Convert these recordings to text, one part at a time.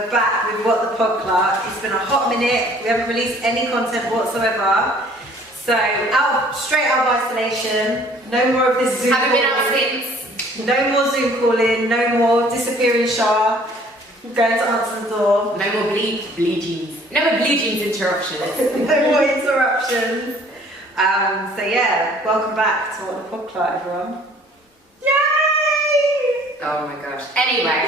we're back with What the Podclub. It's been a hot minute. We haven't released any content whatsoever. So, straight out of isolation. No more of this Zoom Haven't been out since. No more Zoom calling. No more disappearing Shah. Going to answer the door. No more blue jeans. No more blue jeans interruptions. No more interruptions. So yeah, welcome back to What the Podclub, everyone. Yay! Oh my gosh. Anyway.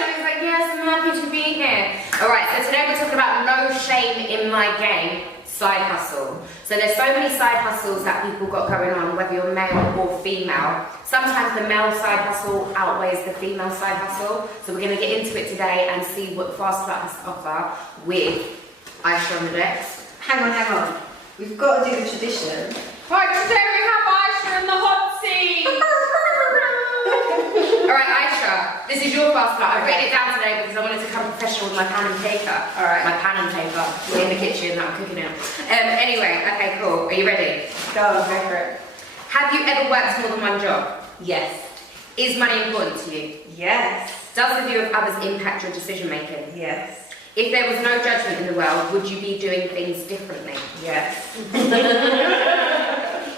Shani's like, yes, I'm happy to be here. Alright, so today we're talking about no shame in my game, side hustle. So there's so many side hustles that people got going on, whether you're male or female. Sometimes the male side hustle outweighs the female side hustle. So we're going to get into it today and see what Fast Club has to offer with Aisha on the decks. Hang on. We've got to do the tradition. Right, today we have Aisha in the hot seat. Alright, Aisha, this is your Fast Club. I've written it down today because I wanted to come professional with my pen and paper. Alright. My pen and paper. We're in the kitchen that I'm cooking in. Anyway, okay, cool. Are you ready? Go for it. Have you ever worked more than one job? Yes. Is money important to you? Yes. Does the view of others impact your decision making? Yes. If there was no judgment in the world, would you be doing things differently? Yes.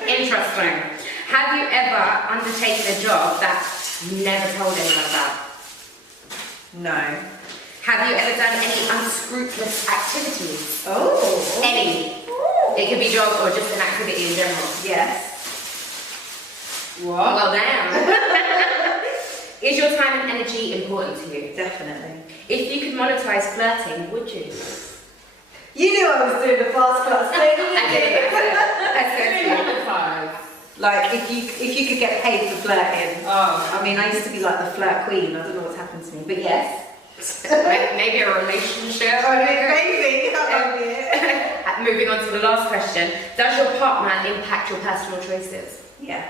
Interesting. Have you ever undertaken a job that you never told anyone about? No. Have you ever done any unscrupulous activities? Oh. Any. It could be job or just an activity in general. Yes. What? Well, damn. Is your time and energy important to you? Definitely. If you could monetize flirting, would you? You knew I was doing the Fast Club thing. I said. Like, if you could get paid for flirting. Oh. I mean, I used to be like the flirt queen. I don't know what's happened to me, but yes. Maybe a relationship. Maybe. That might be it. Moving on to the last question. Does your partner impact your personal choices? Yeah.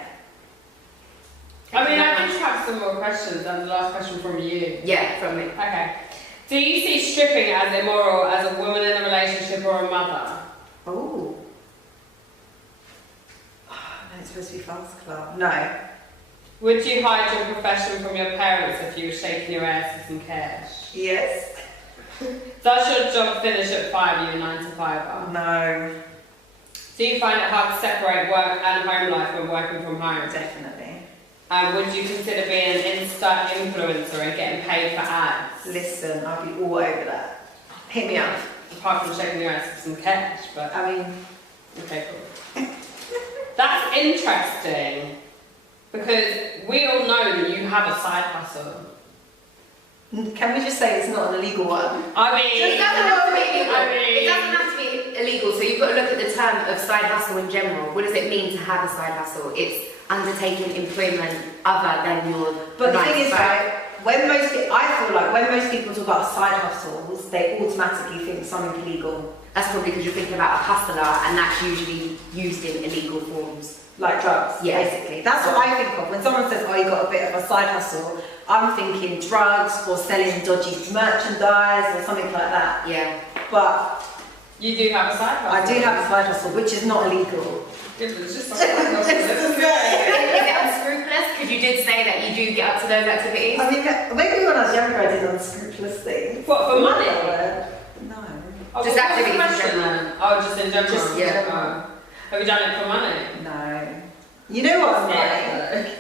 I mean, I just have some more questions than the last question from you. Yeah, from me. Okay. Do you see stripping as immoral as a woman in a relationship or a mother? Oh. No, it's supposed to be Fast Club. No. Would you hide your profession from your parents if you were shaking your ass for some cash? Yes. Does your job finish at 5? You're a 9 to 5? No. Do you find it hard to separate work and home life when working from home? Definitely. Would you consider being an Insta influencer and getting paid for ads? Listen, I'll be all over that. Hit me up. Apart from shaking your ass for some cash, but I mean, okay, cool. That's interesting because we all know that you have a side hustle. can we just say it's not an illegal one? I mean, It doesn't have to be illegal. I mean- It doesn't have to be illegal. So you've got to look at the term of side hustle in general. What does it mean to have a side hustle? It's undertaking employment other than your. But the nine thing to is, five. right, I feel like when most people talk about side hustles, they automatically think something illegal, That's probably because you're thinking about a hustler, and that's usually used in illegal forms. like drugs, Yeah. basically. That's what I think of. When someone says, oh, you got a bit of a side hustle, I'm thinking drugs or selling dodgy merchandise or something like that. Yeah. But you do have a side hustle. I do have a side hustle, which is not illegal. Yeah, but it's just a side hustle. Is it unscrupulous? Because you did say that you do get up to those activities. I mean, maybe when I was younger I did unscrupulous things. What, for money? No. Oh, Just what was the activities in question general. then? Oh, just in general. Just in Yeah. general. Have you done it for money? No. You know what I'm like?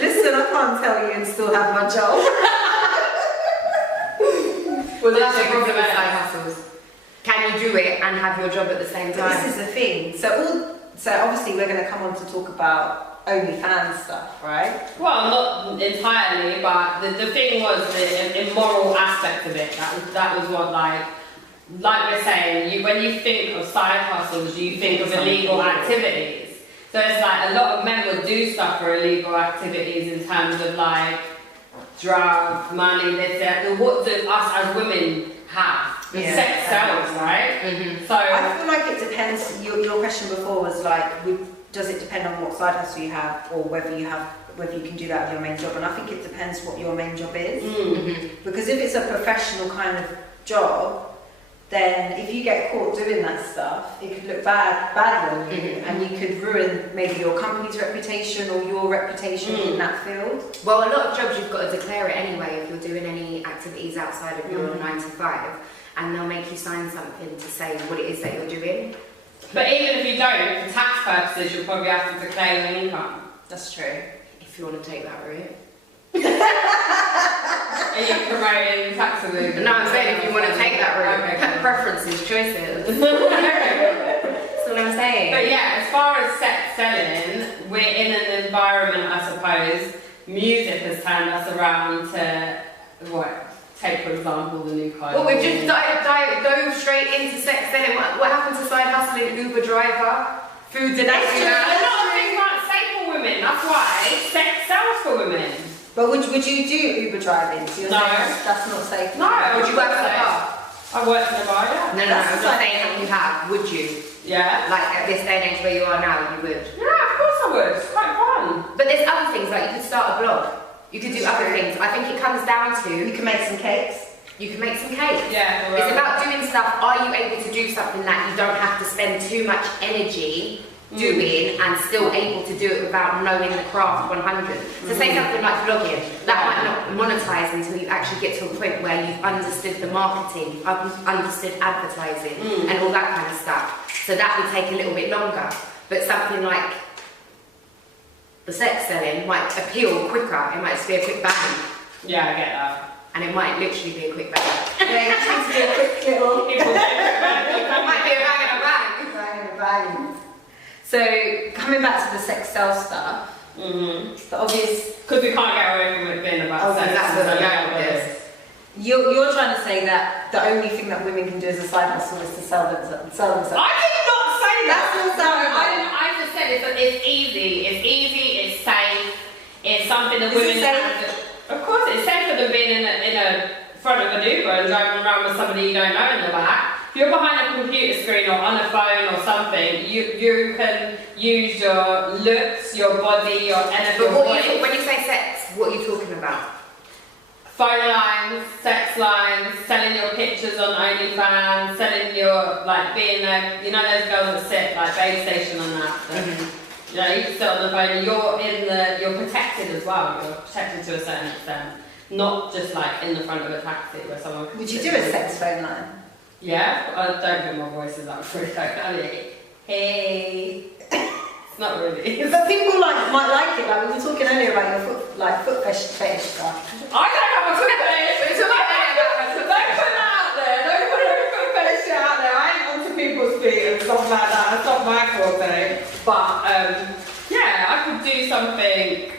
Listen, I can't tell you and still have my job. Well, that's the Take problem it with to side hustles. Can you do it and have your job at the same But time? this is the thing. So obviously we're going to come on to talk about OnlyFans stuff, right? Well, not entirely, but the thing was the immoral aspect of it. That was what, like we're saying, when you think of side hustles, you think of illegal activities. So it's like a lot of men would do stuff for illegal activities in terms of like drugs, money, this, that. What do us as women have? Yeah. Sex sells, right? Mm-hmm. So I feel like it depends. Your question before was like, does it depend on what side hustle you have, or whether you can do that with your main job? And I think it depends what your main job is. Mm-hmm. Because if it's a professional kind of job, then if you get caught doing that stuff, it could look badly on you, and you could ruin maybe your company's reputation or your reputation in that field. Well, a lot of jobs you've got to declare it anyway if you're doing any activities outside of your 9 to 5, and they'll make you sign something to say what it is that you're doing. But even if you don't, for tax purposes, you'll probably have to declare your income. That's true. If you want to take that route. Are you promoting tax evasion? No, I'm saying if you want to take that route. Okay, cool. Preferences, choices. That's what I'm saying. But yeah, as far as sex selling, we're in an environment, I suppose, music has turned us around to, what? Take, for example, the new car. Well, we've just dove straight into sex selling. What happened to side hustling, Uber driver, food delivery? A lot of things aren't safe for women. That's why sex sells for women. But would you do Uber driving? So you're No. saying that's not safe? No. Would you work for the bar? I worked in a bar, yeah. No, I'm not saying that you have. Would you? Yeah. Like at this day and age where you are now, you would. Yeah, of course I would. It's quite fun. But there's other things, like you could start a blog. You could do other things. I think it comes down You to, can make some cakes. you can make some cake. Yeah. It's about doing stuff. Are you able to do something that you don't have to spend too much energy doing and still able to do it without knowing the craft 100? So say something like vlogging. That might not monetize until you actually get to a point where you've understood the marketing, you've understood advertising and all that kind of stuff. So that would take a little bit longer. But something like the sex selling might appeal quicker. It might just be a quick bang. Yeah, I get that. And it might literally be a quick bang. Yeah, it needs to be a quick little People It might be a bang and a bang. bang and bang. So coming back to the sex sell stuff, the obvious. Because we can't get away from it being about sex. That's what I'm going with this. You're trying to say that the only thing that women can do as a side hustle is to sell themselves. I did not say that. That's not I just said it's easy. It's easy. It's safe. It's something that Is it women safe? can do. Of course, it's safer than being in a front of an Uber and driving around with somebody you don't know in the back. If you're behind a computer screen or on a phone or something, you can use your looks, your body, your energy. But when you say sex, what are you talking about? Phone lines, sex lines, selling your pictures on OnlyFans, selling your, like, being there, you know those girls that sit, like, Baby Station on that. You know, you can sit on the phone, you're protected as well, you're protected to a certain extent. Not just, like, in the front of a taxi where someone... Would you do a sex phone line? Yeah, I don't think my voice is that pretty, like, I mean, hey... It's not really. But people might like it. Like we were talking earlier about your foot fetish stuff. I don't have a foot fetish. Don't put that out there. Don't put a foot fetish shit out there. I ain't onto people's feet and stuff like that. That's not my forte. But yeah, I could do something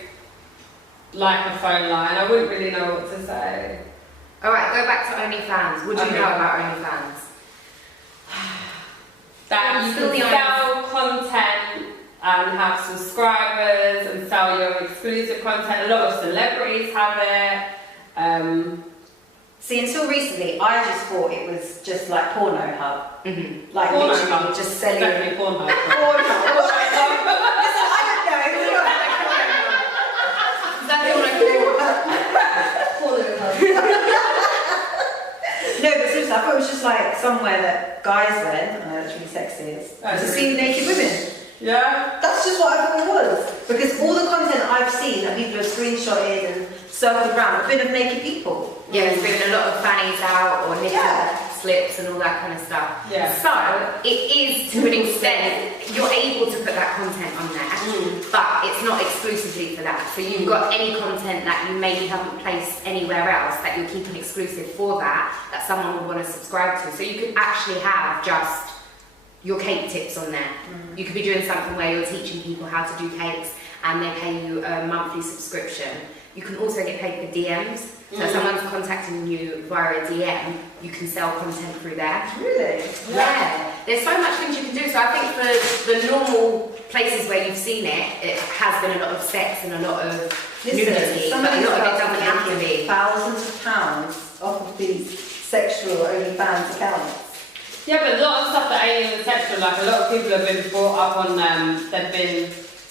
like a phone line. I wouldn't really know what to say. All right, go back to OnlyFans. What do you Okay. know about OnlyFans? That you Still can the sell content and have subscribers and sell your exclusive content. A lot of celebrities have it. See, until recently, I just thought it was just like Pornhub. Like Pornhub. literally just selling. Definitely Pornhub. Pornhub. Listen, I don't know. Is that the one Pornhub. No, but seriously, I thought it was just like somewhere that guys went. I know that's really sexist. That's To really see naked women. Yeah. That's just what I thought it was. Because all the content I've seen that people have screenshotted and circled around have been of naked people. Yeah, there's been a lot of fannies out or nipple slips and all that kind of stuff. Yeah. So it is to an extent you're able to put that content on there, but it's not exclusively for that. So you've got any content that you maybe haven't placed anywhere else that you're keeping exclusive for that someone would want to subscribe to. So you could actually have just your cake tips on there. You could be doing something where you're teaching people how to do cakes and they pay you a monthly subscription. You can also get paid for DMs. So if someone's contacting you via a DM, you can sell content through there. Really? Yeah. There's so much things you can do. So I think for the normal places where you've seen it, it has been a lot of sex and a lot of nudity, some but of a these lot of it girls doesn't are have to making be. thousands of pounds off of these sexual OnlyFans accounts. Yeah, but a lot of stuff that ain't even sexual, like a lot of people have been brought up on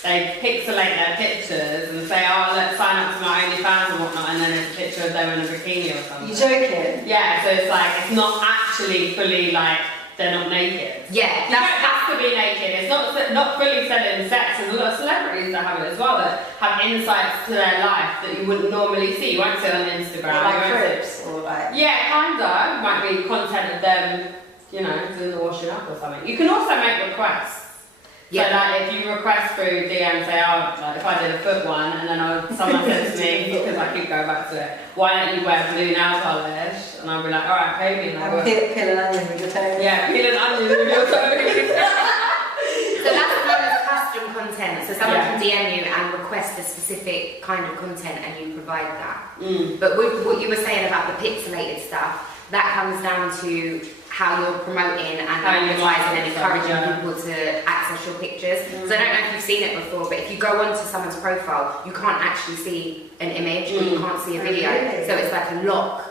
they pixelate their pictures and say, oh, let's sign up to my OnlyFans and whatnot, and then there's a picture of them in a bikini or something. You joking? Yeah, so it's like, it's not actually fully like they're not naked. Yeah, You don't have to be naked. It's not fully selling sex. There's a lot of celebrities that have it as well that have insights to their life that you wouldn't normally see. You won't see on Instagram. Like You won't see- cribs or like. Yeah, kinda. Might be content of them, you know, doing the washing up or something. You can also make requests. Yeah. So like if you request through DM, say, oh, like if I did a foot one, and then someone said to me, because I keep going back to it, why don't you wear blue nail polish? And I'll be like, alright, pay me. And I And will. peel an onion with your toes. Yeah, peel an onion with your toes. So that's known as custom content. So someone Yeah. can DM you and request a specific kind of content and you provide that. Mm. But with what you were saying about the pixelated stuff, that comes down to how you're promoting and How you advertising and market encouraging yourself, yeah. people to access your pictures. So I don't know if you've seen it before, but if you go onto someone's profile, you can't actually see an image or you can't see a video. Really? So it's like a lock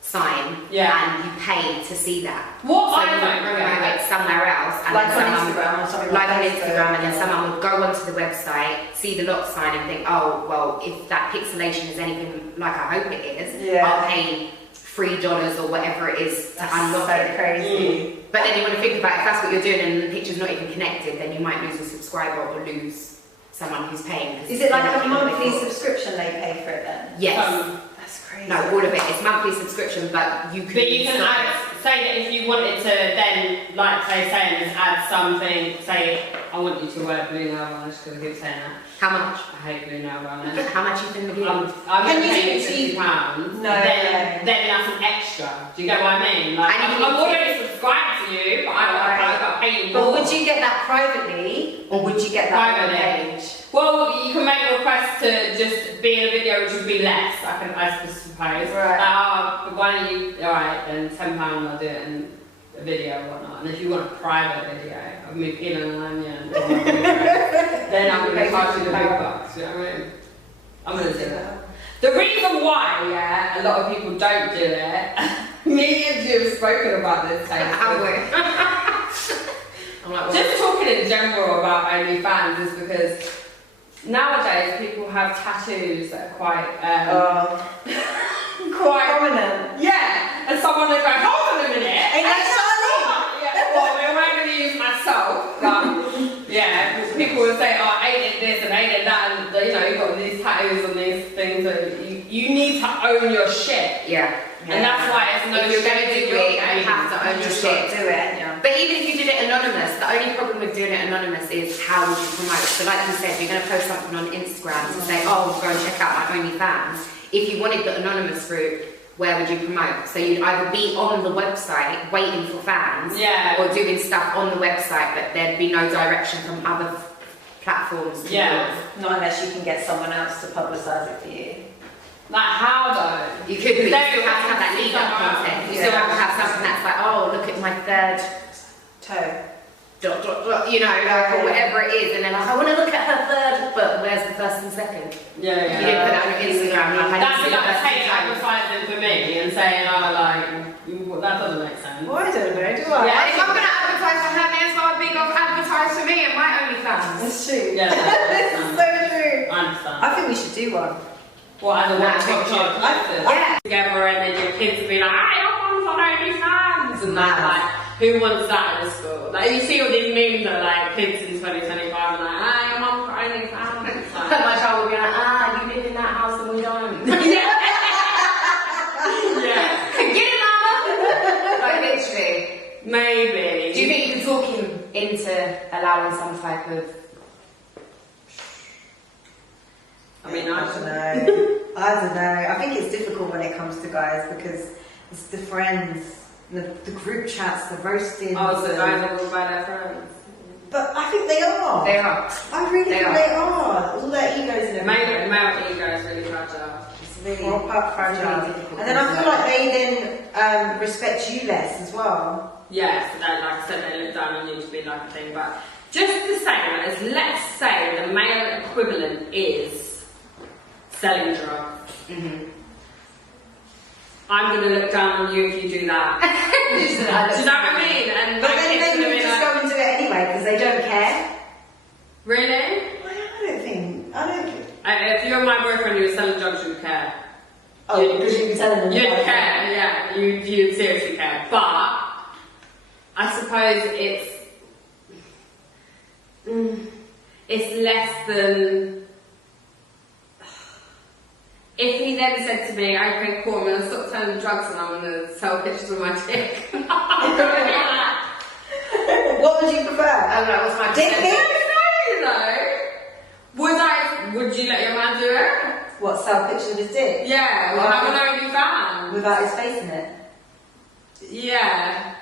sign Yeah. and you pay to see that. What So I you don't promote get. it somewhere else and Like then on someone Instagram or something. like on Facebook. Instagram, and then someone would go onto the website, see the lock sign, and think, oh, well, if that pixelation is anything like I hope it is, Yeah. I'll pay $3 or whatever it is to That's unlock so it. crazy. But then you want to think about if that's what you're doing and the picture's not even connected, then you might lose a subscriber or lose someone who's paying. 'cause Is it like they're a not in what they monthly thought. subscription they pay for it then? Yes. That's crazy. No, all of it. It's monthly subscription, but you can. But you can stop add, it. say that if you wanted to then, like say saying is add something, say, I want you to wear blue nail varnish because I keep saying that. How much? I hate blue nail varnish. How much you think the I'm Can going to you pay you do- £50. No. Then that's an extra. Do you get what I mean? Like, And you I'm can- already subscribed to you, but I've got to pay you But more. would you get that privately or would you get that on Privately. page? Well, you can make requests to just be in a video, which would be less, I suppose. Right. But why don't you, alright, then £10 I'll do it in a video or whatnot. And if you want a private video of me peeling an onion, then I'm going to charge you the big bucks, you know what I mean? I'm going to do that. The reason why, yeah, a lot of people don't do it, me and you have spoken about this, How Taylor. I'm like, well, Just talking in general about OnlyFans is because nowadays people have tattoos that are quite, quite Prominent. yeah. And someone will go, hold on a minute. Ain't that Yeah, well, I'm going to use myself. Yeah, people will say, oh, I ain't in this and I ain't in that, and you know, you've got these tattoos and these things, and you need to own your shit. yeah. And that's why it's no If you're going to shame do in your it, you game. have to own your Just shit. do it, yeah. But even if you did it anonymous, the only problem with doing it anonymous is how would you promote? So like you said, you're going to post something on Instagram to say, oh, go and check out my OnlyFans. If you wanted the anonymous route, where would you promote? So you'd either be on the website waiting for fans, Yeah. or doing stuff on the website, but there'd be no direction from other platforms. To Yeah. Not unless you can get someone else to publicise it for you. Like, how though? You could, but you Don't still have to have that lead up content. You still have to have something that's like, oh, look at my third Toe. dot, dot, dot, you know, like, or whatever it is, and then like, I want to look at her third, but where's the first and second? Yeah, You didn't put that on your Instagram, like, I That's didn't see the like first take and second. advertising for me and saying, oh, like, that doesn't make sense. Well, I don't know, do Yeah. If I'm gonna advertise for her, may as well big off advertise for me and my OnlyFans. That's true. Yeah, This is so true. I understand. I think we should do one. What, as a Nah, TikTok picture. Yeah. together, and then your kids will be like, I want on OnlyFans, and that, like, who wants that in school? Like, you see all these memes of like kids in 2025, and like, your mum's got OnlyFans. But my child will be like, you live in that house and we don't. Yeah, Get it, mama! Like, literally. maybe. Do you think you can talk him into allowing some type of... I mean, I don't know. I don't know. I think it's difficult when it comes to guys because it's the friends, the group chats, the roasting. Oh, so guys are all by their friends. But I think they are. They are. I really They think are. they are. All their egos and everything. Male ego is really fragile. It's really fragile. really difficult And then I feel like they then respect you less as well. Yes, like I said, they look down on you to be like a thing, but just the same as, let's say the male equivalent is selling drugs. Mm-hmm. I'm going to look down on you if you do that. Do you know what I mean? And But my then kids they are gonna will be just like, go into it anyway because they don't care. really? I don't think. I don't. If you're my boyfriend, you were selling drugs, you'd care. Oh, because you'd be telling them. You'd about it. care, yeah. You'd seriously care. But I suppose it's less than. If he then said to me, okay, cool, I'm going to stop selling drugs and I'm going to sell pictures of my dick. What would you prefer? I don't know, what's my Dick percentage? pic? Would you let your man do it? What, sell pictures of his dick? Yeah, or have an OnlyFans? Without his face in it? Yeah.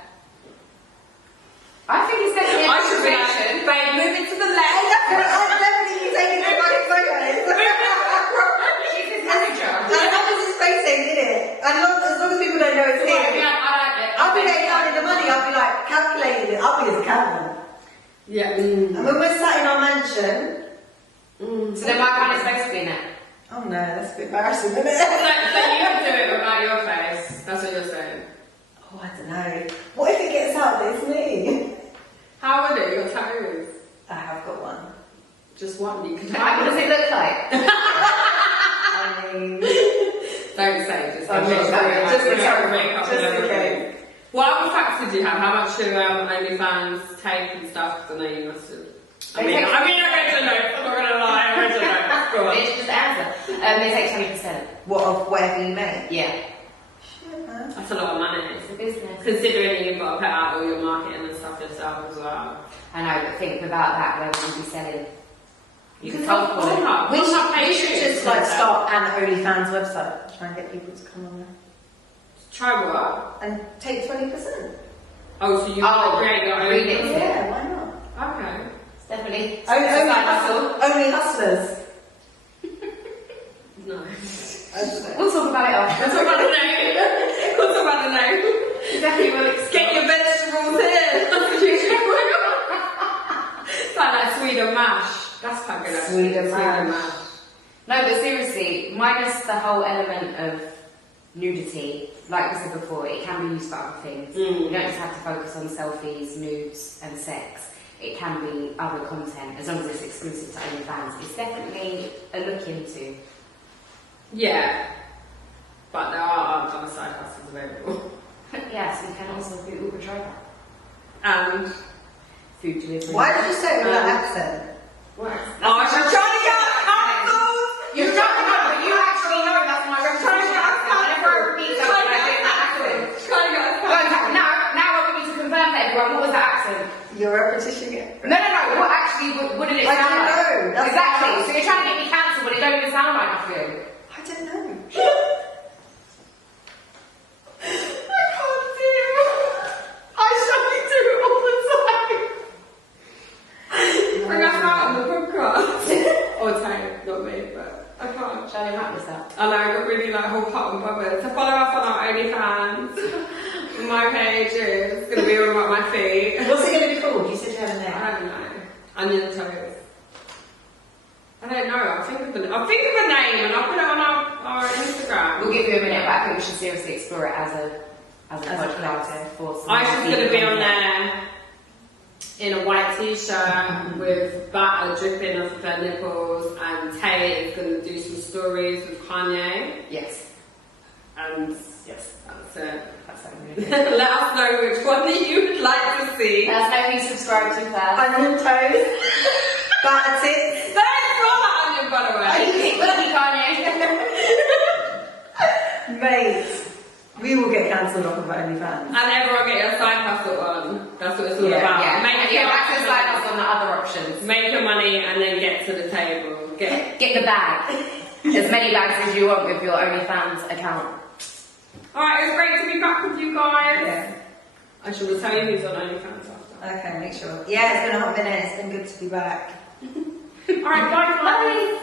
I think it's definitely a I should be conversation. like, babe, move it to the left. I've never seen you taking the fucking photos. She's his manager. As long as his face ain't in it. As long as people don't know it's him. Yeah, I like it. I'll be there counting the money, I'll be like calculating it. I'll be his accountant. Yeah. And when we're sat in our mansion. So then why can't his face be in it? Oh no, that's a bit embarrassing, isn't it? So you would do it without your face. That's what you're saying. Oh, I don't know. What if it gets out that it's me? How would it? Your tattoos? I have got one. Just one. You can What does it look like? I mean, Don't say. Just I'm not saying. Just in case. Just in case. What other facts did you have? How much do OnlyFans take and stuff? I know you must have. I mean, I read your notes. I'm not gonna lie. I read your notes. Go on. Bitch, just answer. They take 20%. what of whatever you make? Yeah. Shit, man. That's a lot of money. It's a business. Considering you've got to put out all your marketing and stuff yourself as well. I know, but think without that, where would you be selling? You can Can't cold call it. We should just like start an OnlyFans website. Try and get people to come on there. Try what? And take 20%. Oh, so you create your own. read it. Yeah, why not? Okay. It's definitely Only, it's a side hustle. only hustlers. No. We'll talk about it after. Let's talk about the name. We'll talk about the name. You definitely will explore. Get your vegetables here. That's what you should do. It's like Sweden mash. That's quite good. Actually. Sweden mash. No, but seriously, minus the whole element of nudity, like we said before, it can be used for other things. You don't just have to focus on selfies, nudes, and sex. It can be other content, as long as it's exclusive to OnlyFans. It's definitely a look into. Yeah. But there are other side hustles available. Yes, you can also do Uber driver. And Food delivery. Why did you say it with that accent? what? Oh, I should try to get cancelled. You don't know, but you actually know that's my reputation. Whenever I repeat something, I do that accent. Trying to get us cancelled. Now I want you to confirm to everyone, what was that accent? Your repetition again. No, what actually what did it I sound don't like? know. That's Exactly, what I so you're trying to get me cancelled, but it don't even sound like nothing. I don't know. I can't do it. I shouldn't do it all the time. Bring us out on the podcast. Or Tane, not me, but I can't. Shall I wrap this up? I know, I got really like whole pot and bubble. So follow us on our OnlyFans. My page is going to be all about my feet. What's it going to be called? You said you had a name. I don't know. Onion toes. I don't know. I'll think of a name and I'll put it on our Instagram. We'll give you a minute, but I think we should seriously explore it as a podcast. For some Aisha's going to be on content. there in a white t-shirt with batter dripping off of her nipples, and Tay is going to do some stories with Kanye. Yes. And yes, that's it. That's something really good. Let us know which one that you would like to see. Let us know who you subscribe to first. Onion toast. Batter tits. Don't throw that onion, by the way. Love you, Kanye. Mate. We will get cancelled off of OnlyFans. And everyone get your side hustle on. That's what it's all Yeah, about. Yeah, Make yeah, your back to slide us on the other options. Make your money and then get to the table. Get the bag. As many bags as you want with your OnlyFans account. Alright, it was great to be back with you guys. Yeah. I shall tell you who's on OnlyFans after. Okay, make sure. Yeah, it's been a hot minute. It's been good to be back. Alright, bye guys. Bye.